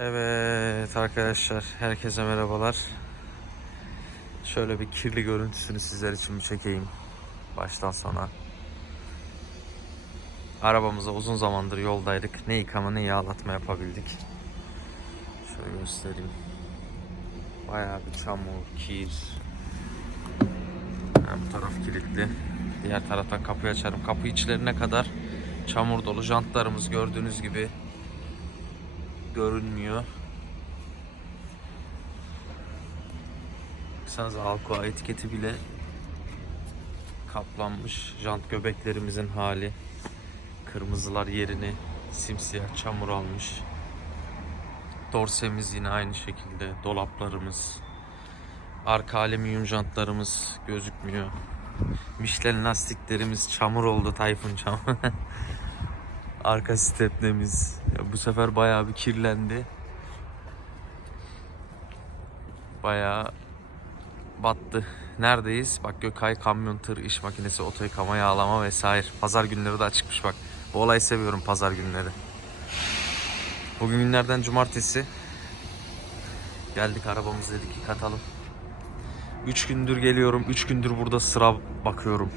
Evet arkadaşlar herkese merhabalar. Şöyle bir kirli görüntüsünü sizler için bir çekeyim baştan sona. Arabamıza uzun zamandır yoldaydık. Ne yıkama ne yağlatma yapabildik. Şöyle göstereyim. Bayağı bir çamur, kir. Yani bu taraf kilitli. Diğer taraftan kapıyı açarım. Kapı içlerine kadar çamur dolu. Jantlarımız gördüğünüz gibi görünmüyor. Baksanıza Alcoa etiketi bile kaplanmış. Jant göbeklerimizin hali. Kırmızılar yerini simsiyah çamur almış. Dorsemiz yine aynı şekilde. Dolaplarımız. Arka alüminyum jantlarımız gözükmüyor. Michelin lastiklerimiz çamur oldu Tayfun çamur. Arka stepnemiz bu sefer bayağı bir kirlendi. Bayağı battı. Neredeyiz? Bak Gökay kamyon tır iş makinesi oto yıkama yağlama vesaire. Pazar günleri de açıkmış bak. Bu olayı seviyorum pazar günleri. Bugün günlerden cumartesi. Geldik arabamızı dedik yıkatalım. 3 gündür geliyorum. 3 gündür burada sıra bakıyorum.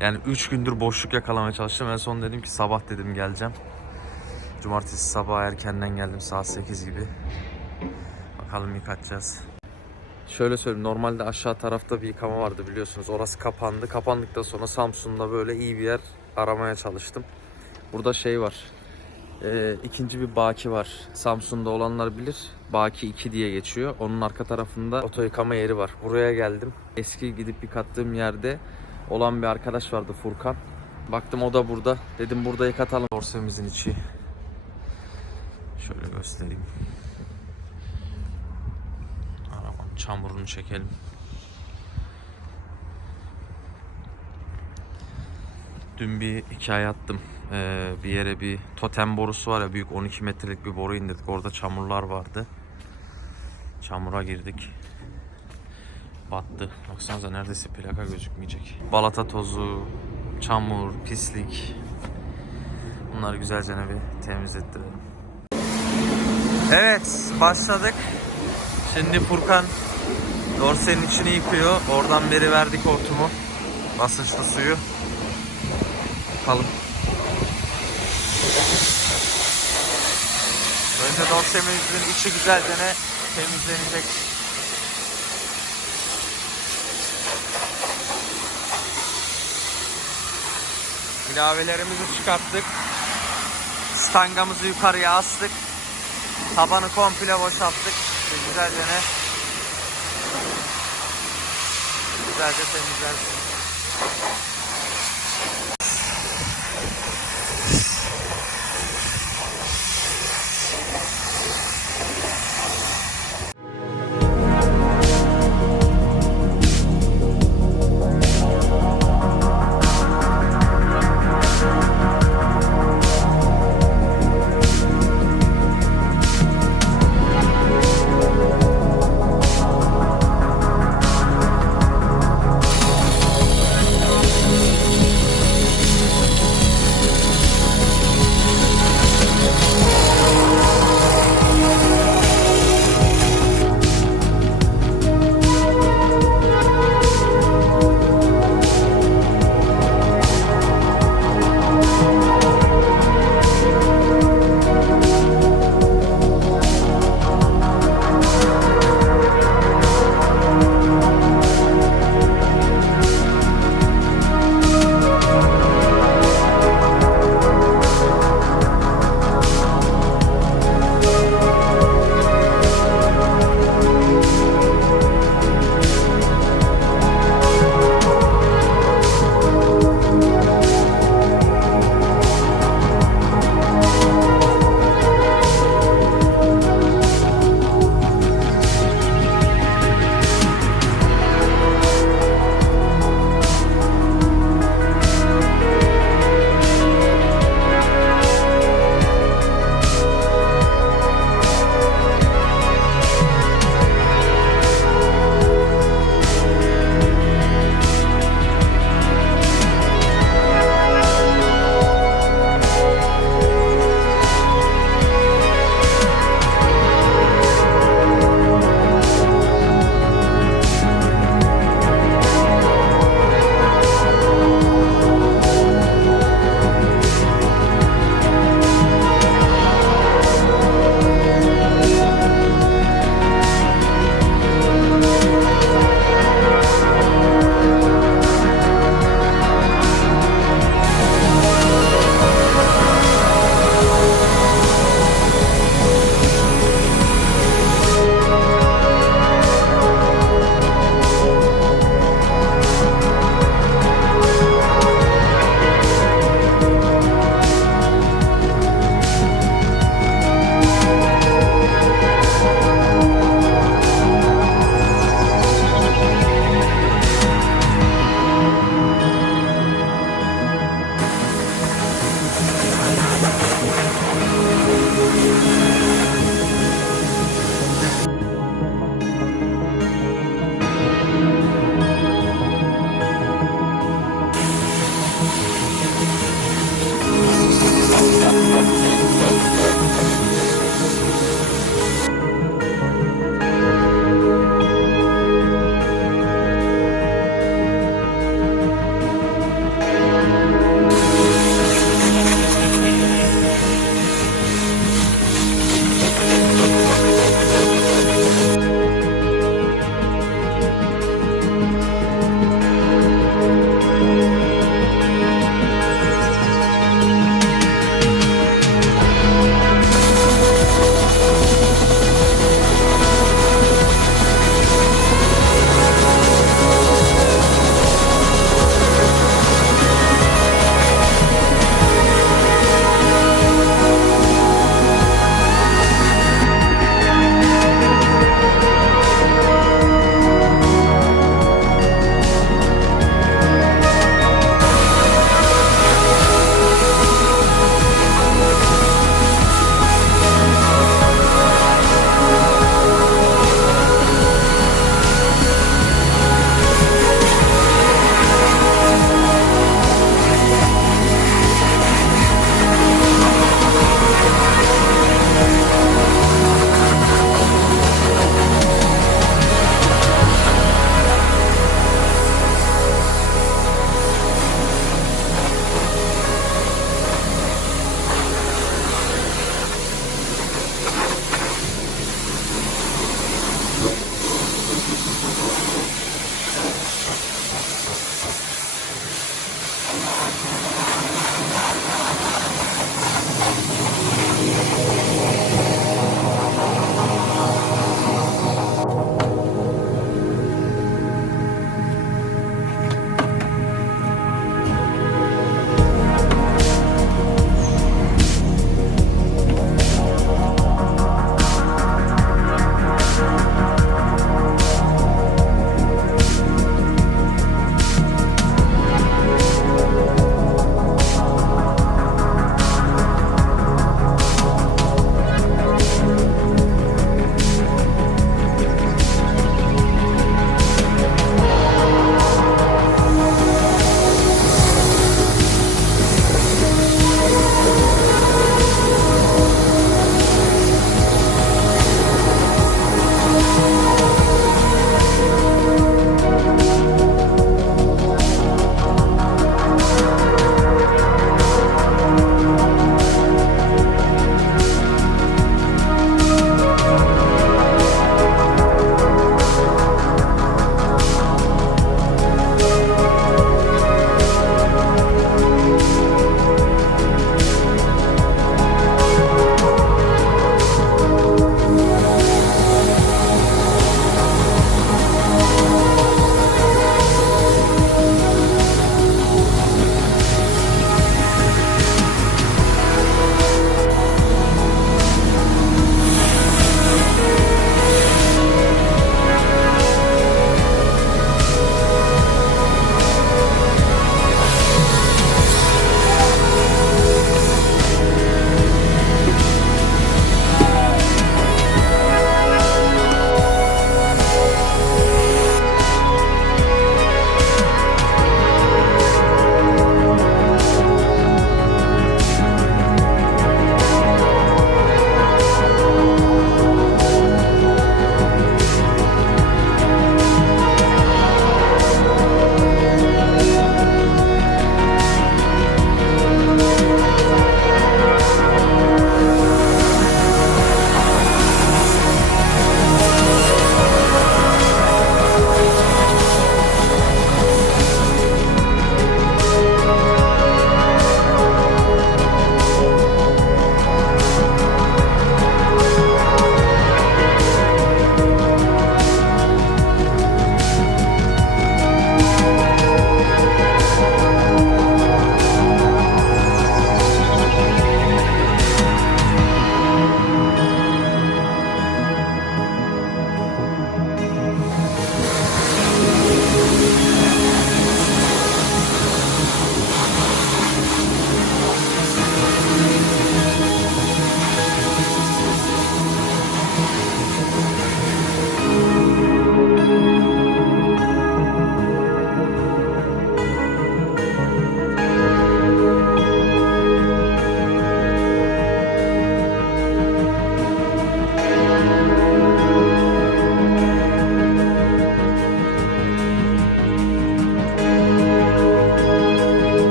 Yani 3 gündür boşluk yakalamaya çalıştım. En son dedim ki sabah dedim geleceğim. Cumartesi sabah erkenden geldim saat 8 gibi. Bakalım yıkatacağız. Şöyle söyleyeyim normalde aşağı tarafta bir yıkama vardı biliyorsunuz. Orası kapandı. Kapandıktan sonra Samsun'da böyle iyi bir yer aramaya çalıştım. Burada şey var. Ee, ikinci bir Baki var. Samsun'da olanlar bilir. Baki 2 diye geçiyor. Onun arka tarafında oto yıkama yeri var. Buraya geldim. Eski gidip yıkattığım yerde olan bir arkadaş vardı Furkan. Baktım o da burada. Dedim burada yıkatalım dorsemizin içi. Şöyle göstereyim. Arabanın çamurunu çekelim. Dün bir hikaye attım. Ee, bir yere bir totem borusu var ya büyük 12 metrelik bir boru indirdik. Orada çamurlar vardı. Çamura girdik. Battı. Baksanıza neredeyse plaka gözükmeyecek. Balata tozu, çamur, pislik. Bunları güzelce bir temizlettirelim. Evet başladık. Şimdi Furkan dorsenin içini yıkıyor. Oradan beri verdik hortumu. Basınçlı suyu. Bakalım. Önce dorsemimizin içi güzelce ne temizlenecek. İlavelerimizi çıkarttık. Stangamızı yukarıya astık. Tabanı komple boşalttık. Güzelce ne? Güzelce temizlensin.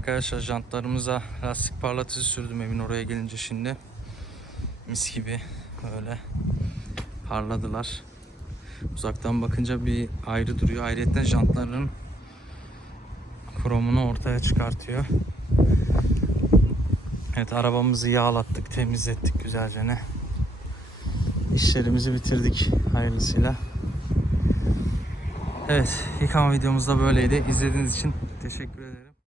Arkadaşlar jantlarımıza lastik parlatıcı sürdüm evin oraya gelince şimdi. Mis gibi böyle parladılar. Uzaktan bakınca bir ayrı duruyor. Ayrıca jantların kromunu ortaya çıkartıyor. Evet arabamızı yağlattık, temizlettik güzelce ne. İşlerimizi bitirdik hayırlısıyla. Evet yıkama videomuz da böyleydi. İzlediğiniz için teşekkür ederim.